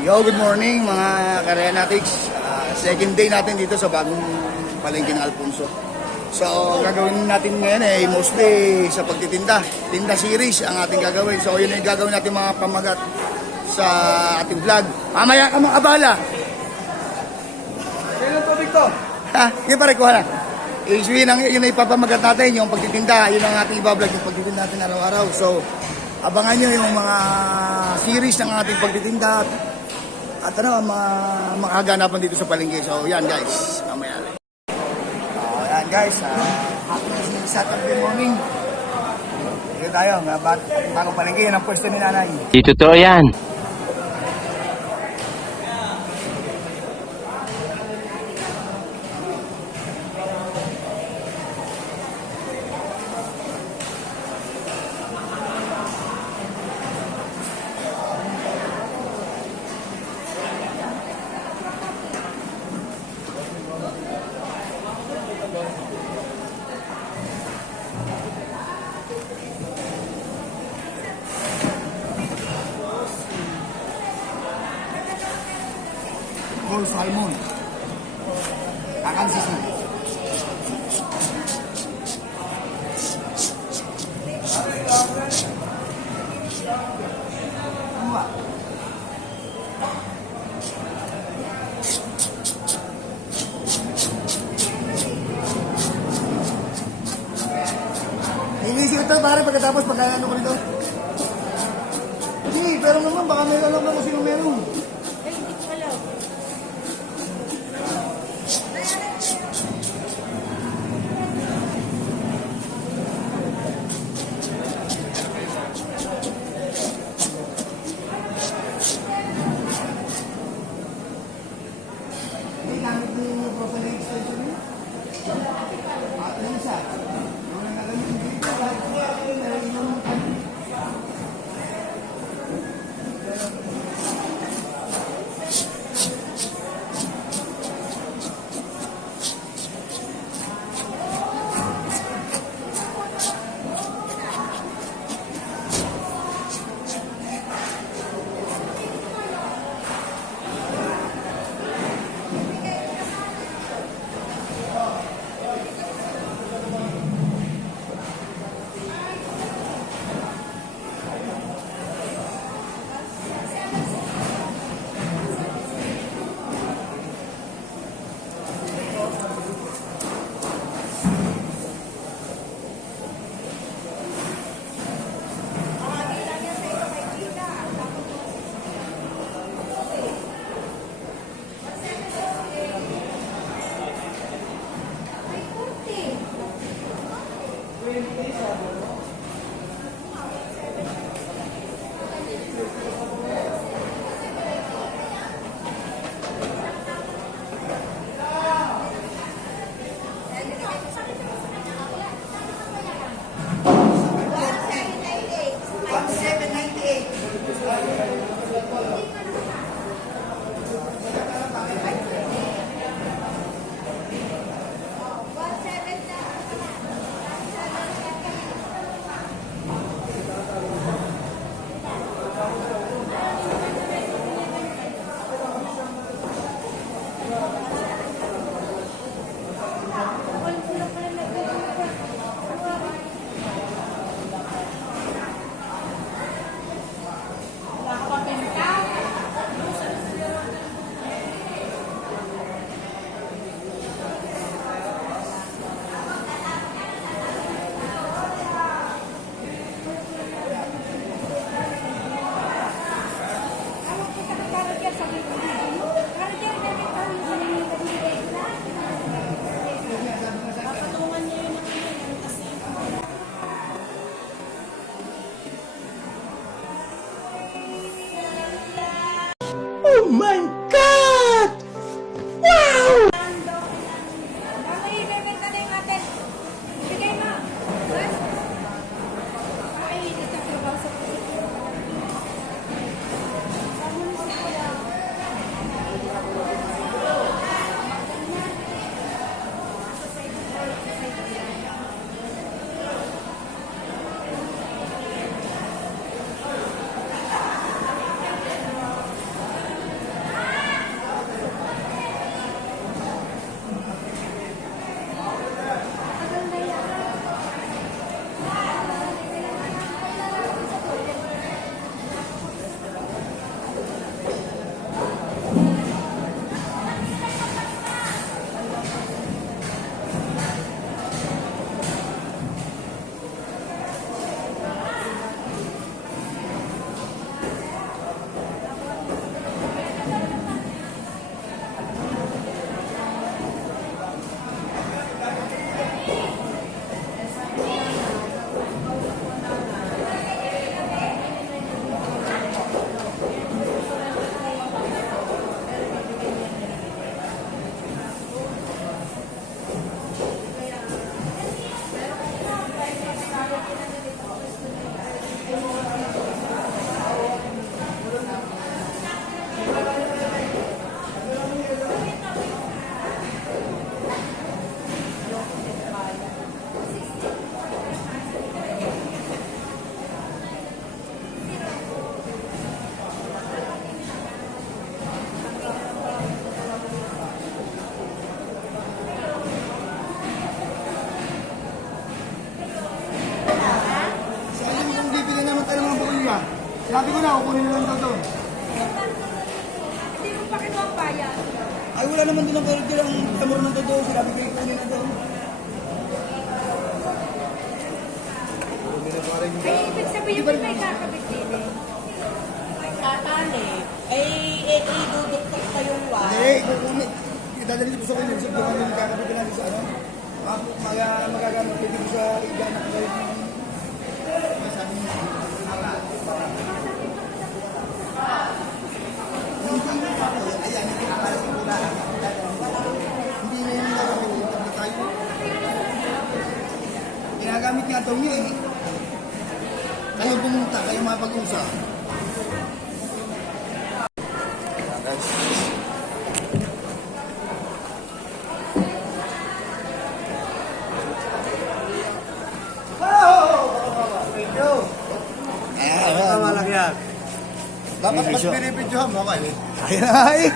Yo, good morning mga Karenatics. Second day natin dito sa bagong palengke ng Alfonso. So, gagawin natin ngayon mostly sa pagtitinda. Tinda series ang ating gagawin. So, yun yung gagawin natin mga pamagat sa ating vlog. Mamaya ka makabala. Kailan to, Victor? Ha? Yun pare, kuha na. Yun ang ipapamagat natin, yung pagtitinda. Yun ang ating ibablog, yung pagtitinda natin araw-araw. So, abangan nyo yung mga series ng ating pagtitinda. At mga kaganapan dito sa palengke. So, yan guys. Mamaya ulit. So, yan guys. Happy Saturday morning. Dito tayo. Bagong palengke. Yan ang pwesto ni nanay. Dito to yan. Gold salmon. Kakansis na. Ano ba? Inisip ito pare pagkatapos pagkano ko nito. Hindi, pero naman baka may alam na kung sino meron. Oh my God! Wow! bayad. Ay, wala naman doon ang order ang tamor ng totoo. Sinabi ko ikunin na doon. Ay, ibig sabihin mo may kakabit din eh. Tatali. Idudot ko kayong wala. Hindi, kukunin. Dadalhin ko sa kunin. Sabi ko kami magkakabit natin sa ano. Magagamit ko dito sa iba na kagalit ng sabi niya. Ayan, hindi na para sa pula. Hindi na yung nagagawin. Tapos tayo. Ginagamit nga ito nyo eh. Kayo pumunta, kayo mapag-usap. Dapat mas binibidyohan mo kayo. Ay,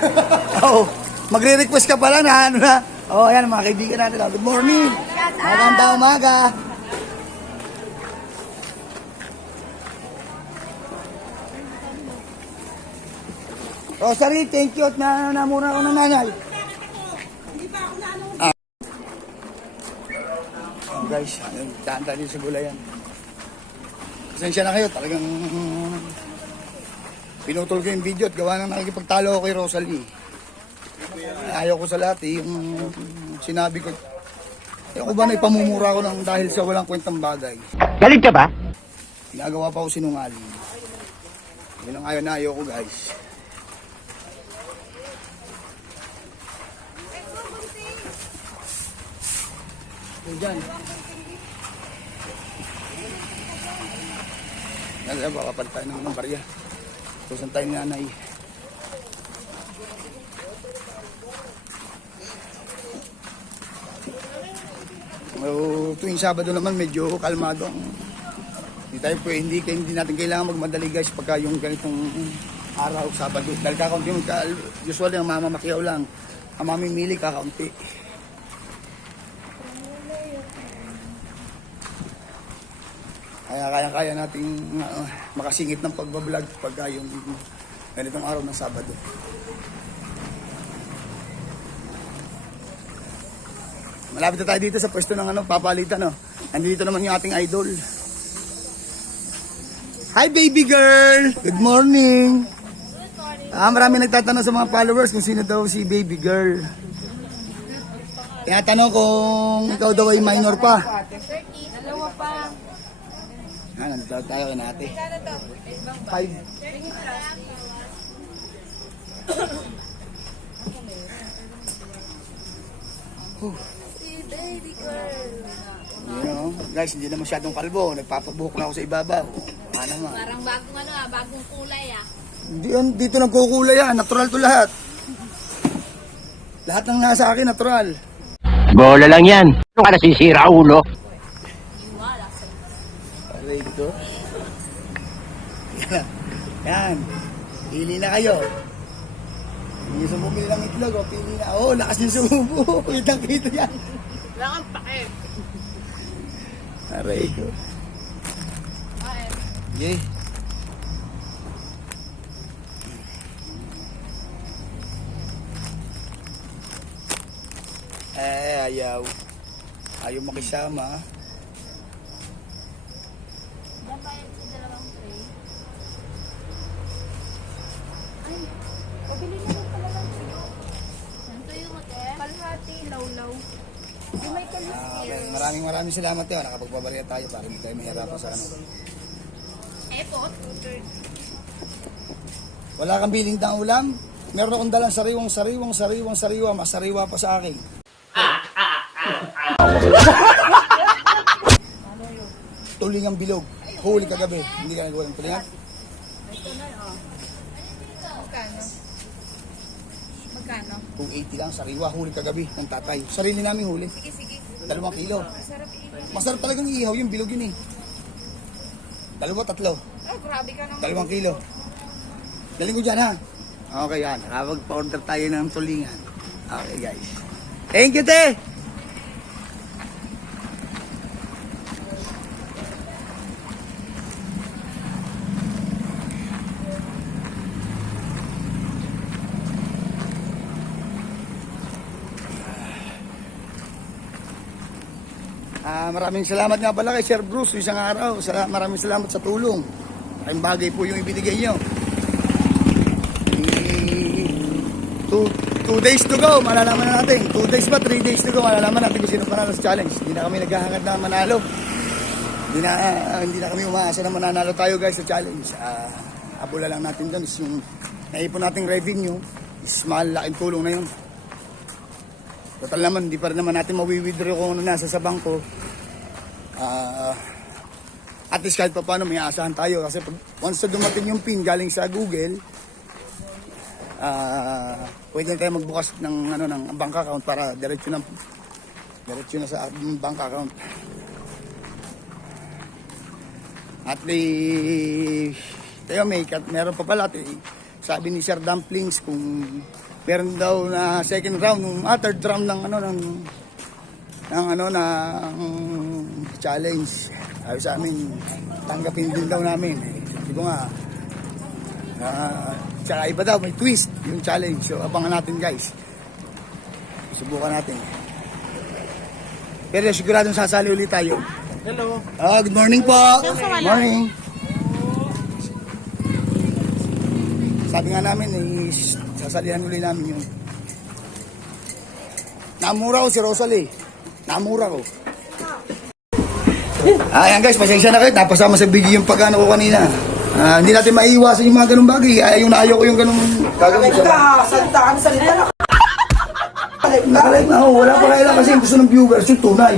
oh, magre-request ka pala na ano na. Oh, ayan mga kaibigan natin. Good morning. Magandang umaga. Rosary, thank you at namura ako ng nanay. Oh, guys, daan-daan din sa gulayan. Pasensya na kayo, talagang pinutol ko yung video at gawa na nakikipagtalo ako kay Rosalie. Ayaw ko sa lahat eh, yung sinabi ko. Ayaw ko ba na ipamumura ko lang dahil sa walang kwentang bagay. Galit ka ba? Ginagawa pa ako sinungaling. Yun ang ayaw ko guys. Diyan. Baka palit tayo ng barya. Tusan tayo ni nanay. Tuwing Sabado naman medyo kalmado. Hindi natin kailangan magmadali guys pagka yung ganitong araw, Sabado. Dahil kakaunti, usually ang mamamakiyaw lang. Ang mamimili kakaunti. Kaya nating makasingit ng pagbablog pagka yung ganitong araw ng Sabado. Malapit na tayo dito sa pwesto ng papalitan. Nandito naman yung ating idol. Hi baby girl! Good morning! Marami nagtatanong sa mga followers kung sino daw si baby girl. Tinatanong kung ikaw daw ay minor pa. Dalawa pa. Nandito tayo kay nate. 5. Si baby girl. Guys, hindi na masyadong kalbo. Nagpapabuhok na ako sa ibabaw. Naman. Parang bagong kulay ah. Hindi, dito nagkukulay yan. Natural to lahat. Lahat ng nasa akin, natural. Bola lang yan. Ano ka nasisira, ulo? Aray ko. Yan. Pili na kayo. Hindi sa bumili ng itlog, pili na. Lakas yung sumubo. Kitang-kita yan. Wala kang pake. Aray ko. Okay. Ayaw. Ayaw makisama. Dapat sa dalawang tray. Ay, pabili na rin pala ng tuyo. Ang tuyo mo, te? Kalahati, lawlaw. Yung may kaliskil. Maraming salamat yun. Nakapagbabarya tayo para hindi tayo mahirapan sa ano. Epot. Wala kang biling ng ulam? Meron akong dalang sariwa. Mas sariwa pa sa akin. Tulingang bilog. Huli kagabi. Hindi ka nagawa ng tulingan? Magkano? 280 lang, sariwa. Huli kagabi ng tatay. Sarili namin huli. Sige. 2 kilo. Masarap iihaw. Masarap talagang iihaw yung bilog yun eh. 2, 3. Oh, grabe ka naman. 2 kilo. Daling ko dyan ha. Okay yan. Nakapag-order tayo ng tulingan. Okay guys. Thank you te! Maraming salamat nga pala kay Sir Bruce isang araw. Maraming salamat sa tulong. Maraming bagay po yung ibinigay nyo. 2 days to go, malalaman na natin. 2 days ba, 3 days to go, malalaman natin kung sino panalo sa challenge. Hindi na kami naghahangad na manalo. Hindi na kami umaasa na mananalo tayo guys sa challenge. Abula lang natin doon is yung naipon nating revenue is malaking tulong na yun. Total naman, hindi pa rin naman natin mawi-withdraw kung ano nasa sa bangko. At least kahit pa paano may aasahan tayo. Kasi once na dumating yung pin galing sa Google, pwede na tayo magbukas ng, ng bank account para diretso na sa bank account. At least, tayo meron pa pala. Sabi ni Sir Dumplings kung meron daw na second round, third round ng challenge. Sabi sa amin, tanggapin din daw namin. Di ko nga, tsaka iba daw, may twist yung challenge. So, abangan natin guys. Subukan natin. Pero siguradong sasali ulit tayo. Hello. Good morning po. Good morning. Sabi nga namin, sasalihan ulit namin yun. Namura ko si Rosalie. Namura ko. Ayan guys, pasensya na kayo. Napasama sa video yung pag-ano ko kanina. Hindi natin maiiwasan yung mga ganung bagay. Ayaw ko yung ganung gagawin siya. Salita na. Nakalive na ako. Wala pa kailan kasi gusto ng viewers yung tunay.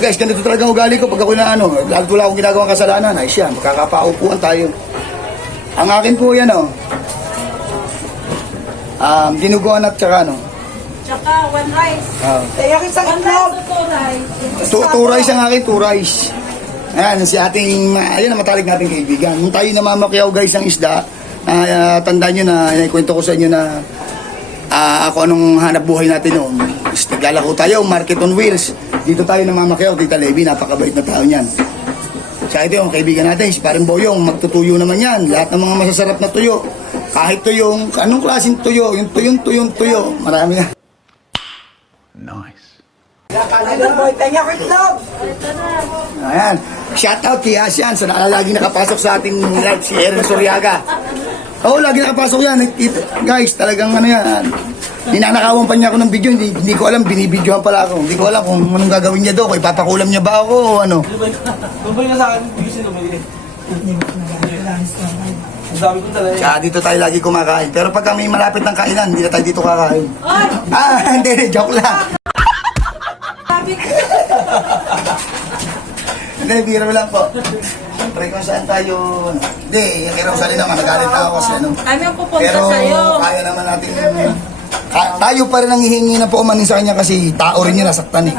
Guys, ganito talaga ang ugali ko pag ako na lalo wala akong ginagawang kasalanan. Ay siya, makakapaupuan tayo. Ang akin po yan dinuguan at tsaka Tsaka one rice. Kaya isang itlog. Two rice ang akin, 2 rice. Ayan, si ating, ayan ang matalig nating kaibigan. Nung tayo namamakyaw guys ng isda, tandaan nyo na, ikwento ko sa inyo na ako anong hanap buhay natin noon. Naglalako tayo, market on wheels. Dito tayo namamakyaw, Tita Levi, napakabait na tao niyan. Sa ito yung kaibigan natin, si Paring Boyong, magtutuyo naman yan. Lahat ng mga masasarap na tuyo. Kahit tuyong, anong klaseng tuyo, yung tuyo, marami na. Nice. Boy, tenga ko itlog. Ayan, shout out kay Asian, sa lagi nakapasok sa ating live, si Aaron Soriaga. Oo, lagi nakapasok yan. Guys, talagang yan. Ninanakawan pa niya ako ng video, hindi ko alam, binibidyohan pala ako. Hindi ko alam kung anong gagawin niya doon, kung ipapakulam niya ba ako o ano. Bumalik na sa akin, bigisin na bumalik. Ang dami ko talaga. Kaya dito tayo lagi kumakain. Pero pag kami malapit ng kainan, hindi na tayo dito kakain. Hindi, joke lang. Hindi, biro lang po. Try kung saan tayo. Hindi, kay Rosalie naman, nagalit na ako kasi Kami ang pupunta Pero sa'yo. kaya naman natin. Tayo pa rin ang hihingi na paumanin sa kanya kasi tao rin yun, nasaktan eh.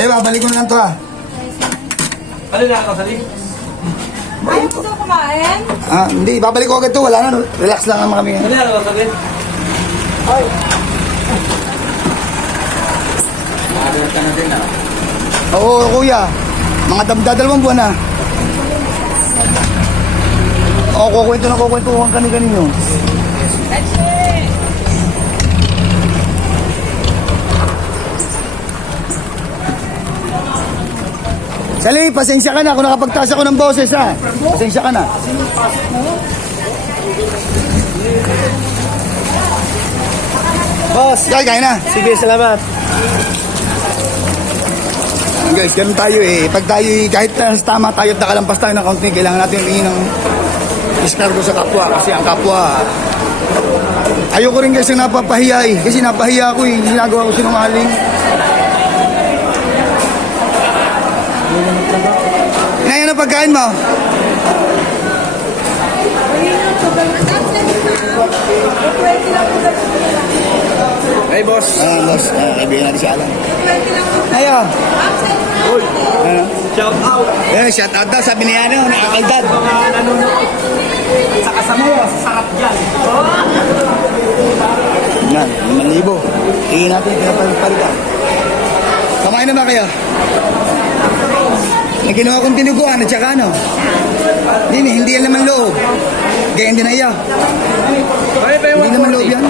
Babalik ko na lang to Ano na ako, Sali? Ayaw mo daw kumain? Hindi, babalik ko agad to. Wala na, relax lang naman kami. Ano na ako, Sali? Oo, kuya. Mga dalawang buwan na. Kukwento kung kani-kanino. Sali, pasensya ka na kung nakapagtaas ako ng boses Pasensya ka na. Boss, kaya na. Sige, salamat. Guys, ganun tayo Pag tayo, kahit tama tayo at nakalampas tayo ng counting, kailangan natin humingi ng diskargo sa kapwa. Kasi ang kapwa, ayoko rin guys na napapahiya Kasi napahiya ako ginagawa ko sinungaling. Ngayon ang pagkain mo. Hey, boss. Boss, kaibigan natin si Alan. Ayun. Shout out. Shout out daw, sabi niya nakakaldad. Mga nanonood. Sa kasama mo, sarap dyan. Yan, 5,000. Tingin natin, pinapalitan. Kamain na ba kayo? Yung ginawa kong tinuguan at saka ano? Hindi yan naman loob. Ganyan din na iya. Hindi naman loob yan.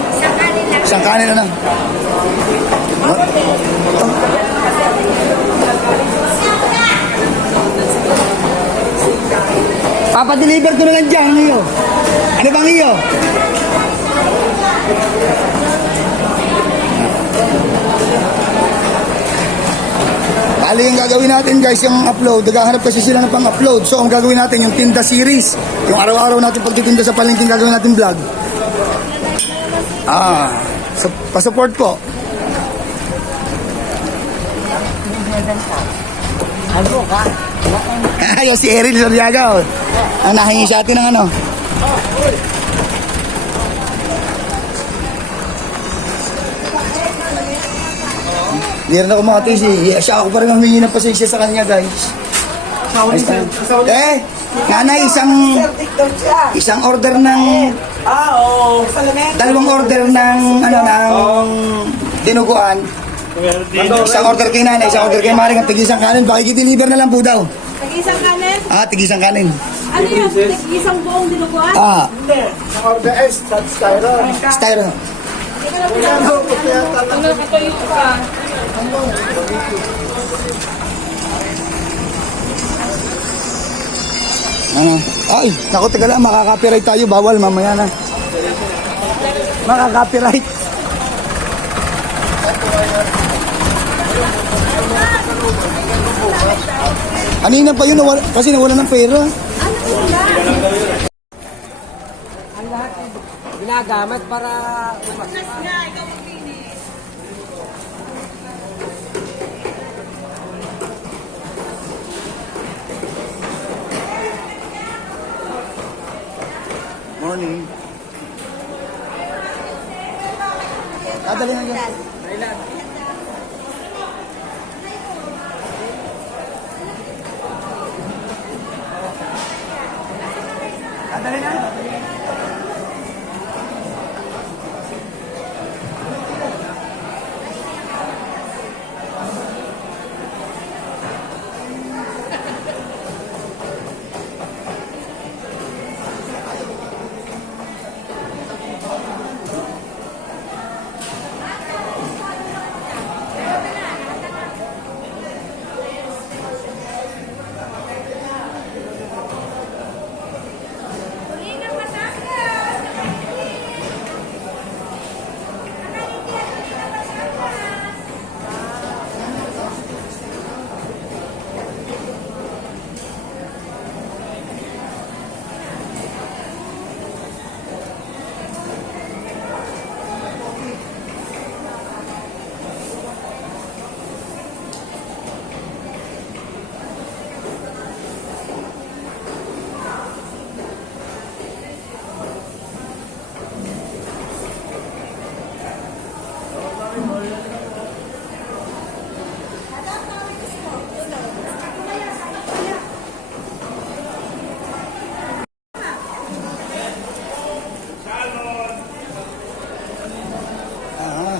Isang kanila na. Papadeliver ko na lang dyan, iyo. Ano bang iyo? Bali yung gagawin natin guys, yung upload. Naghahanap kasi sila ng pang-upload. So ang gagawin natin, yung tinda series. Yung araw-araw natin pagtitinda sa palengke, gagawin natin vlog. So, pa-support po. Ano ka? Ayos si Eril Soriaga. Ang nahingi sa atin ng ano. Hindi rin ako makatisi. Siya ako pa rin ang humingi ng pasensya sa kanya guys. Nanay, isang order ng Oo, salamin. dalawang order ng dinuguan. Isang order kay nanay, isang order kay Maring at tigisang kanin. Pakikideliver na lang po daw. Tag-isang kanin? Tigisang kanin. Ano yun? Tag-isang buong dinuguan? Styro. Nakatayo ka. Ano? Ay, naku, teka lang, makaka-copyright tayo. Bawal, mamaya na. Makaka-copyright. Kanina pa yun, kasi nawala ng pera. Ang lahat ginagamit para... Morning. Dali na dyan. Dali na.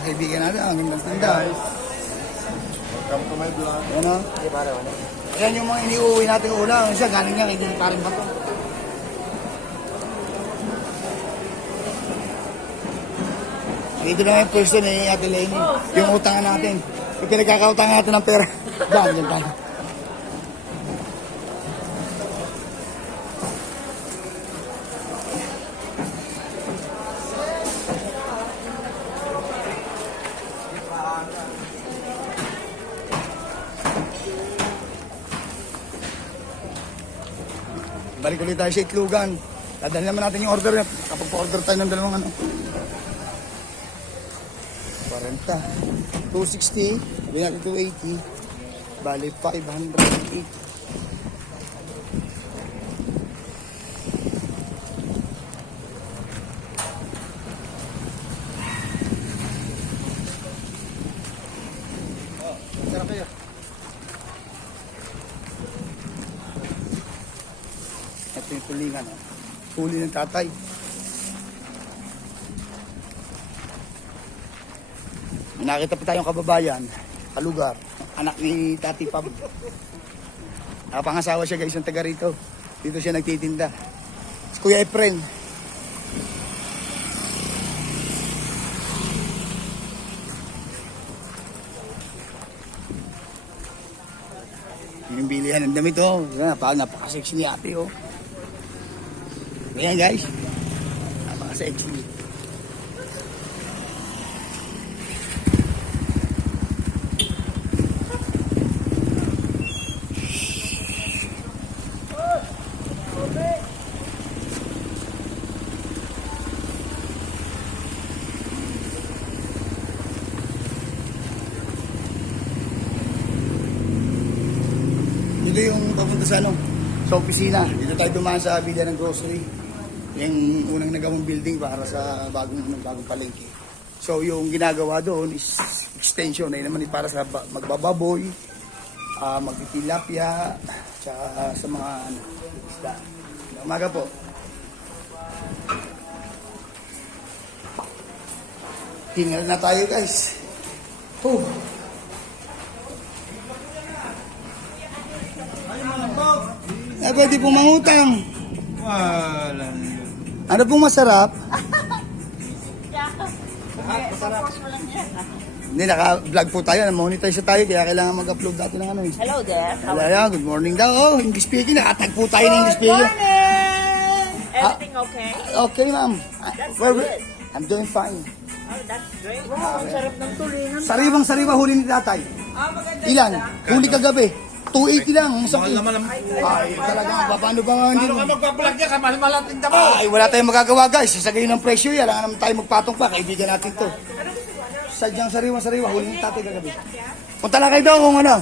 Kaibigan natin, ang gandang tanda. Welcome to my vlog. Ano? Ayan yung mga iniuwi natin ulam. Isa, galing niya, hindi pa rin ba ito? Dito na yung pwesto ni Ate Lenny. Yung utangan natin. Yung pinagkakautangan natin ng pera. Diyan tayo. Balik ulit tayo sa Itlugan. Dadalhin naman natin yung order. Kapag pa-order tayo ng dalawang ano. 40. 260. Sabi natin 280. Bali 508. Sarap kayo. Ito yung tulingan. Huli ng tatay. Nakita pa tayong kababayan, kalugar, anak ni Tati Pab. Pangasawa siya guys, ng taga rito. Dito siya nagtitinda. Si Kuya Efren. Yung bilihan ng damit, oh. Yan, napaka-sexy ni ate, oh. Ayan, guys. Napaka-sexy. Dito yung papunta sa sa opisina. Dito tayo dumaan sa bilya ng grocery. Yung unang nagawang building para sa bagong palengke. So yung ginagawa doon is extension. Ay naman para sa magbababoy, magtitilapia, tsaka sa mga isda. Umaga po. Hingal na tayo guys. Pwede pong mangutang. Wala. Ano pong masarap? Hindi, naka-vlog po tayo. Na-monetize tayo, kaya kailangan mag-upload natin ng ano eh. Hello there. Hello, good morning daw. Oh, English speaking. Nakatag po tayo ng English speaking. Everything okay? Okay, ma'am. That's Well, good. I'm doing fine. Oh, that's great. Wow, ang sarap ng tulingan. Sariwang-sariwa huli ni tatay. Maganda. Ilan? Huli kagabi. 280 lang. Ang Mahal sakit. naman ang... Ay, talaga. Paano ba nga hindi? Paano ka magpa-vlog niya? Kamahal-mahal ang tinda mo. Ay, wala tayong magagawa guys. Sasagay ng presyo yan. Alangan naman tayo magpatong pa. Kaibigan natin to. Sadyang sariwa-sariwa. Huli ni tatay kagabi. Punta lang kayo daw kung ano.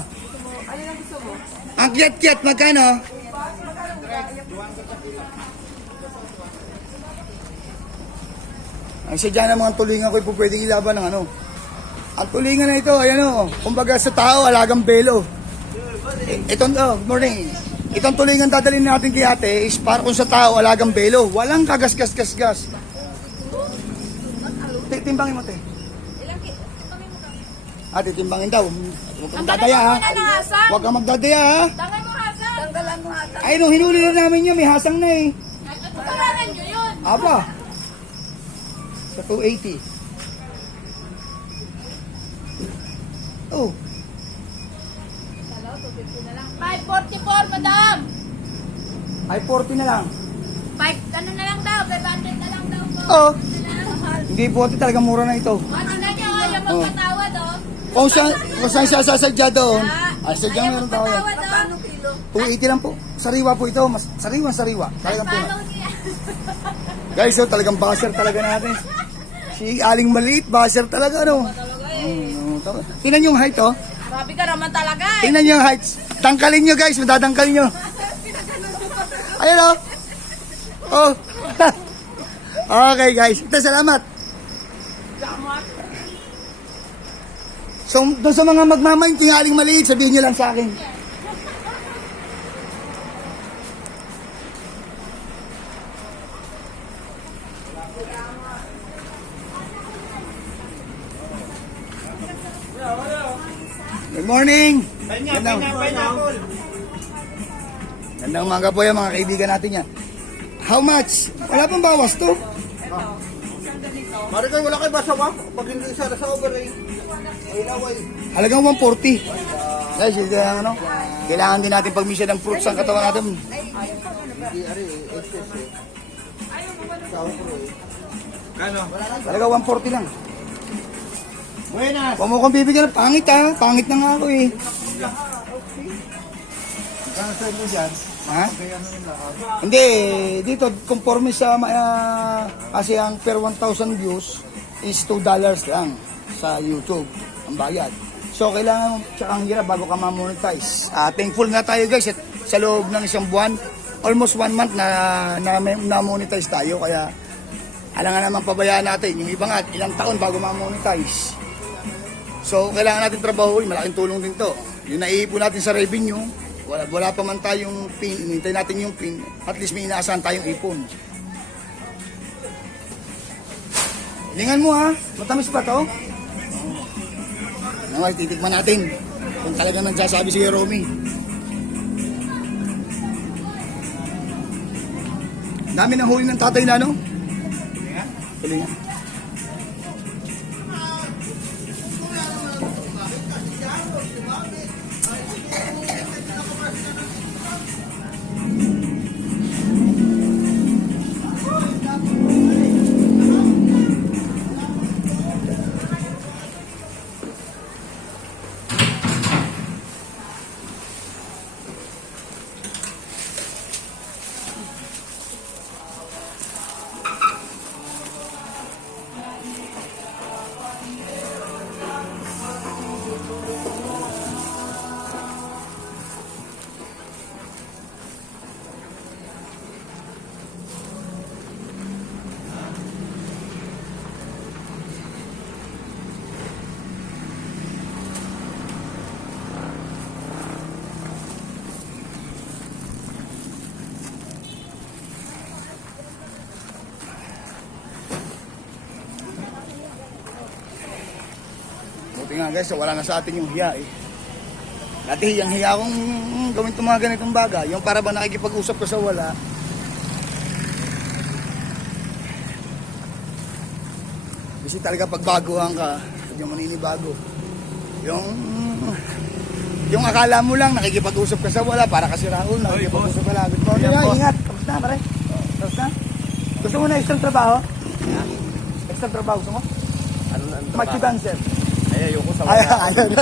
Ang kiyat-kiyat. Magkano? Ang sadya ng mga tulingan ko po pwedeng ilaban ng ano. Ang tulingan na ito, ayan o. Kumbaga sa tao, alagang belo. Itong, good morning. Itong tulingan dadalhin natin kay ate is para kung sa tao, alagang belo. Walang kagas-gas-gas-gas. Timbangin mo, te. Titimbangin daw. Huwag kang dadaya, ha? Huwag kang magdadaya, ha? Tanggal mo hasang. Tanggalan mo hasang. Ay, nung hinuli na namin niya, may hasang na eh. Pagkawalan nyo yun. Aba. Sa 280. Oh. 544, madam. Ay, 40 na lang. 5, ano na lang daw, 500 na lang daw po. Oo. Mahal. Hindi po, talagang mura na ito. Ano na niyo, ayaw magpatawad, oh. Kung saan siya sasadya doon, ay sadyang meron tao yan. Magpatawad, oh. 280 lang po. Sariwa po ito. Mas sariwa-sariwa. Talagang po. Follow niya. Guys, so talagang basher talaga natin. Si Aling Maliit, basher talaga, ano? Tingnan yung height, oh. Grabe ka naman talaga, eh. Tingnan yung height. Tangkalin nyo, guys. Madadangkalin nyo. Ayun, oh. Oh. Okay, guys. Ito, salamat. So, doon sa mga magmamainting Aling Maliit, sabihin nyo lang sa akin. Good morning! Pineapple. Gandang umaga po yan mga kaibigan natin yan. How much? Wala pang bawas to. Mari kayo, wala kayo ba sa wap? Pag hindi isa sa overlay. Ay, laway. Halagang 140. Guys, ito yung ano, kailangan din natin pag-misa ng fruits ang katawan natin. Ano? Halagang 140 lang. Buenas. Huwag mo kong bibigyan ng pangit ha. Pangit na nga ako eh. Kano sa mo dyan? Ha? Hindi, dito conforme sa kasi ang per 1,000 views is $2 lang sa YouTube ang bayad. So kailangan, tsaka ang hirap bago ka ma-monetize. Thankful nga tayo guys at sa loob ng isang buwan, almost 1 month na monetize tayo. Kaya alangan naman pabayaan natin. Yung iba nga, ilang taon bago ma-monetize. So kailangan natin trabahuin, malaking tulong din to. Yung naiipon natin sa revenue, wala pa man tayong pin, hinintay natin yung pin, at least may inaasahan tayong ipon. Hilingan mo ha, matamis pa to? Titikman natin kung talagang nagsasabi si Romy. Dami ng huli ng tatay na, no? Huli nga. Buti nga guys, wala na sa atin yung hiya eh. Dati yung hiya kong gawin itong mga ganitong bagay, yung para ba nakikipag-usap ko sa wala. Kasi talaga pag baguhan ka, hindi mo maninibago. Yung akala mo lang nakikipag-usap ka sa wala para kasi Raul, nakikipag-usap ka lang. Good morning, ingat. Tapos na, pare. Tapos na. Gusto mo na extra trabaho? Extra trabaho, gusto mo? Ano na ang Machi dancer. Ay, ayoko sa Ay,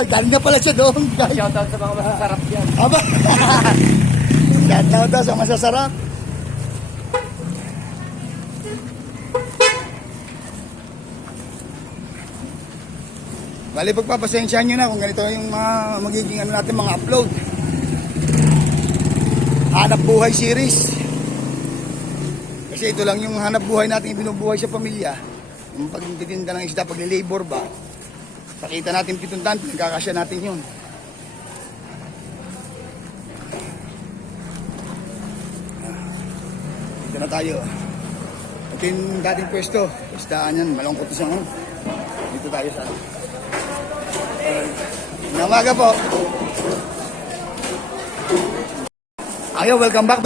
galing na pala siya doon. Shoutout sa mga masasarap yan. Aba! Shoutout daw sa masasarap. Bali, pagpapasensyahan nyo na kung ganito yung mga magiging ano natin, mga upload. Hanap buhay series. Kasi ito lang yung hanap buhay natin, yung binubuhay sa pamilya. Yung pagtitinda ng isda, pag-labor ba. Pakita natin pituntan, pinagkakasya natin yun. Dito na tayo. Ito yung dating pwesto. Isdaan yan, malungkot siya ngayon. Dito tayo sa... Namaga po. Ayo, welcome back.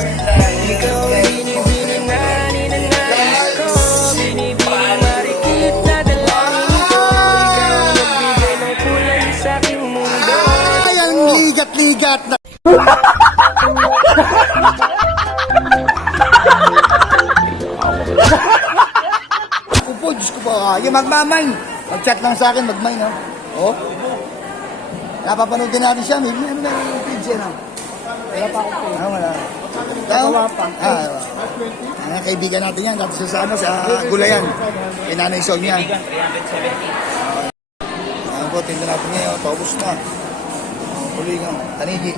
Ay, ang ligat-ligat na. Upo, Diyos ko po. Yung magmamay. Mag-chat lang sa akin, magmay, no? Oh. Napapanood din natin siya. May ano na yung page yan, no? Wala pa ako. Ah, wala. Wala pa. Kaibigan natin yan. Dati sa ano, sa Gulayan. Kay Nanay Sonia. Ayan po, tinda natin ngayon. Paubos na. Kulingan. Tanigi.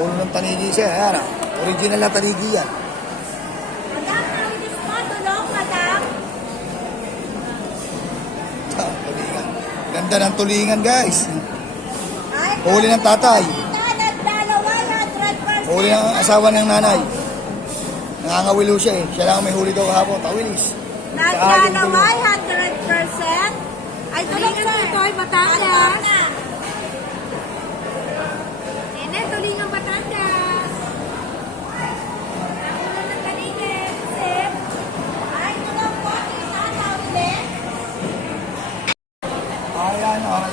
Ulo ng tanigi siya. Ayan, ah. Original na tanigi yan. Tulingan. Ganda ng tulingan, guys. Huli ng tatay. Huli ng asawa ng nanay. Nangangawilo siya eh. Siya lang may huli daw kahapon. Tawilis. Naglalaway 100%. Ay, tulingan na ito ay Batangas. Nene, tulingan Batangas. Nakuha ng taligid. Sip. Ay, ito lang po. Sana ulit. Ayan, oh.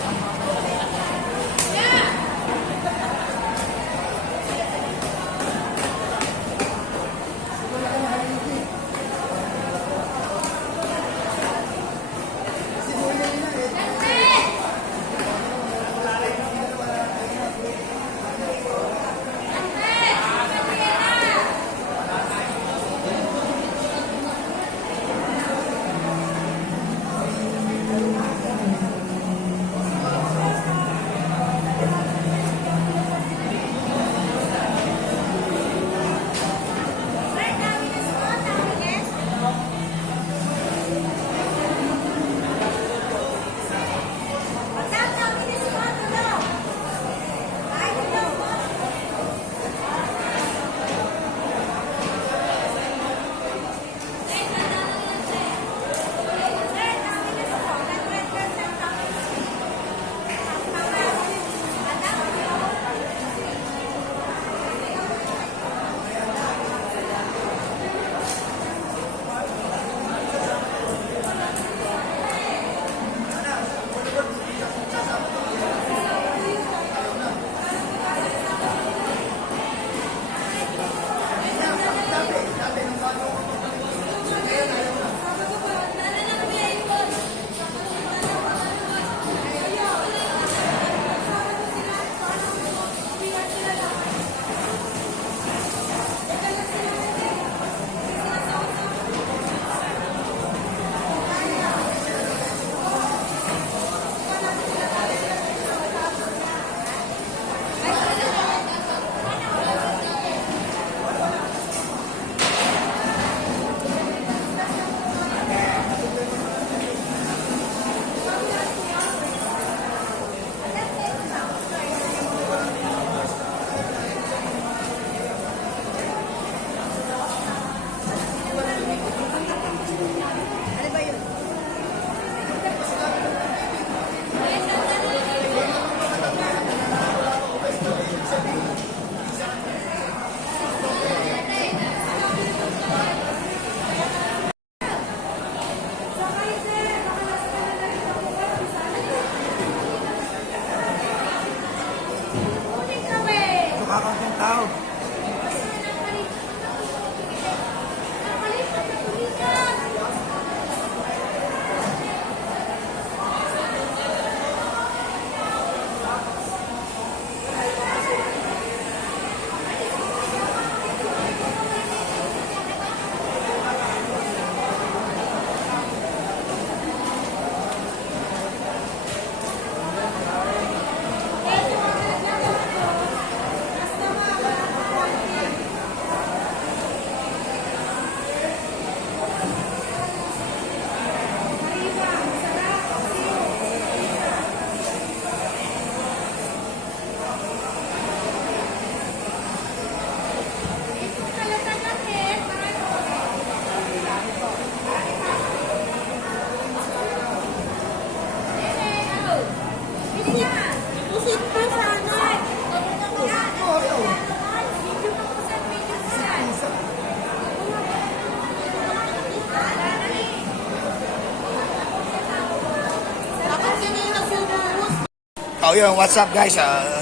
Oh, yun, what's up guys?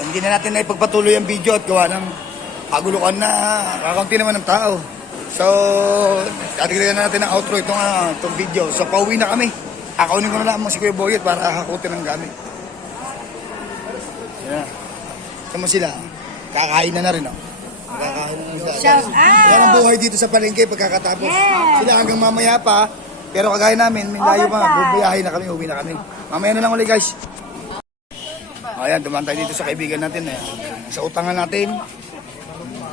Hindi na natin na ipagpatuloy ang video at gawa ng kagulukan na kakaunti naman ng tao. So, tatignan na natin ang outro itong video. So, pauwi na kami. Akaunin ko na lang si Kuya Boyet para hakutin ng gamit. Yan. Tama sila. Kakain na rin, oh. Kakain na sila. Shout out! Yan ang buhay dito sa palengke pagkakatapos. Sila hanggang mamaya pa. Pero kagaya namin, may layo pa. Bubuyahin na kami, uwi na kami. Mamaya na lang ulit guys. Ayan, dumaan tayo dito sa kaibigan natin. Sa utangan natin.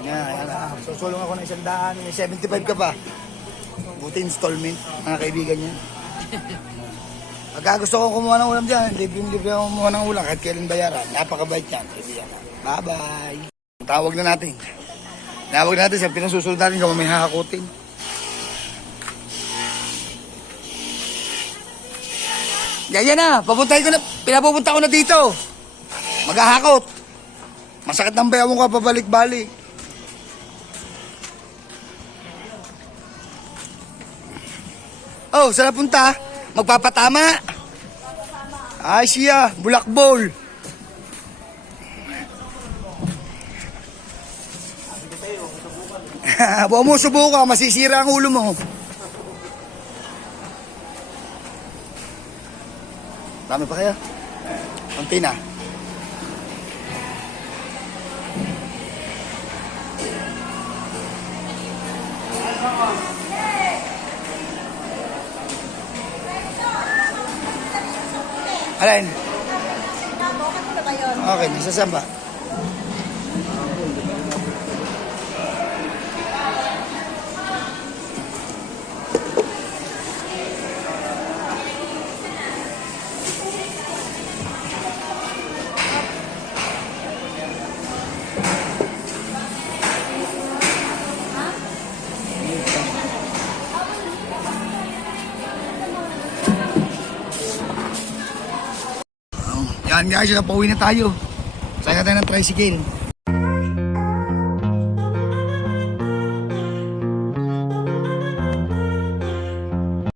Ayan, susulong ako ng 100. May 75 ka pa. Buti installment, mga kaibigan niya. Pagka gusto ko kumuha ng ulam dyan, libre ako kumuha ng ulam kahit kailan bayaran. Napakabait yan, kaibigan. Bye-bye. Tawag na natin. Tawag na natin sa pinasusunod natin kung may hakakutin. Yan na, pinapupunta ko na dito. Maghahakot. Masakit ng bayaw mo ka, pabalik-balik. Oh, saan napunta? Magpapatama? Ay siya, bulak ball. Buwan mo subukan, masisira ang ulo mo. Dami pa kaya? Kunti na. Alin? Okay, nasa samba. Yan guys, napauwi na tayo. Sakay tayo ng tricycle.